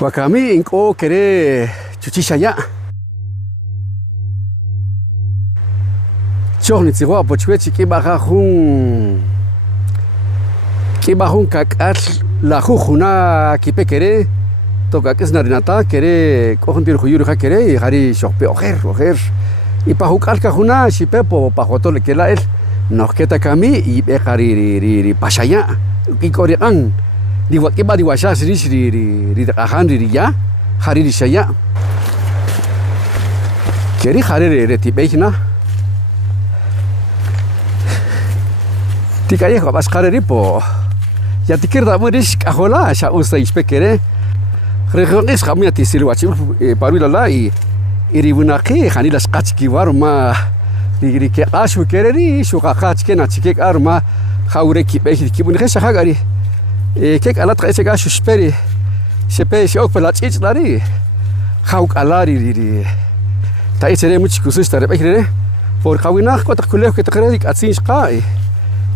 Wakami inko kere chuchishaya. Chorni tsiwa pochwechi kibajun kakal la jujuna kipe kere toka kisnarinata kere kohun pirjuyuru ja kere hari shokpe ojer y pajukalka juna shipepo pajotole kela el noketa kami y bekari pashaya ikorian diwakiba diwashas ri ahan ri ya hari shaya keri hari retibejna tikayejo baskareripo ya tikirda murish kajola sha usa ispekere rejones khamiyati silwachi parulala y iribunaki hanilas qachki warma ligri ashu kereri shuqaqach kena chike arma khawreki behi kibun khesha hagari kek alat qese gashu speri sepe shok pelat ichlari khawk alari ri ta isere muchikusus tare bekire por khawinaq qot kulleх ke taqredik atsin shqai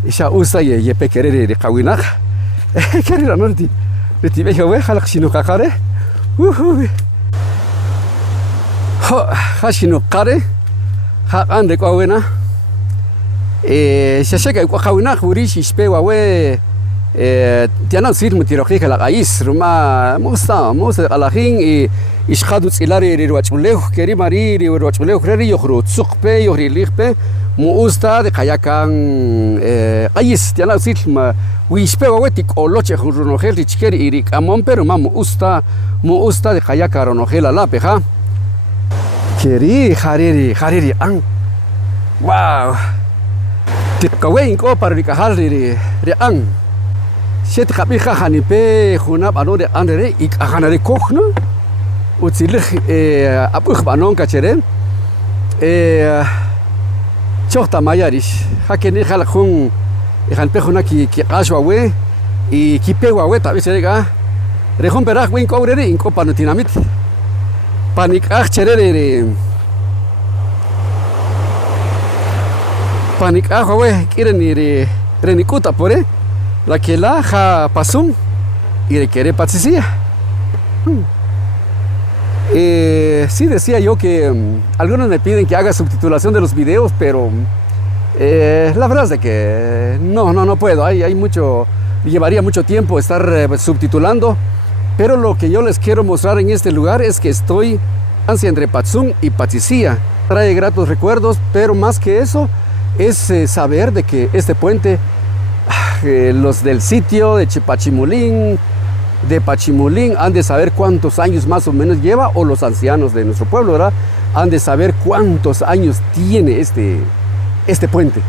isha usa ye pekereri ri khawinaq keri ranurti retibejo we khalaq shinu qaqare hashinu qare haqan de qawena shashaka qawina khurish ispewa we tiana sir mutiroqi kala qais ruma musta alaqin ishqadu tsilari riwachuleh keri mari riwachuleh reri yokhru tsuqpe yohri liqpe muusta de qayakan qais tiana sir wispewa we tikoloche khurunogel chikeri iri amon pero muusta de qayakaronogel la peja keri hariri ang wow tikawe inko parikahal ri ang set kapika hanipe junab anore andere ik ahanare kokhna utsilih abuh banon kachere chokta mayarish hakeni khalkhun ihanpe khuna ki qashwa we y kipewa we tabiserega rejun peraj win kourere inko panutinamit panik cherere panik we kireni renikuta pore la que la ja pasum y de querer patsisia. Sí decía yo que algunos me piden que haga subtitulación de los videos, pero la verdad es de que no puedo. Hay mucho, llevaría mucho tiempo estar subtitulando, pero lo que yo les quiero mostrar en este lugar es que estoy entre Patsum y Patsisia. Trae gratos recuerdos, pero más que eso es saber de que este puente los del sitio de Pachimulín, han de saber cuántos años más o menos lleva, o los ancianos de nuestro pueblo, ¿verdad? Han de saber cuántos años tiene este puente.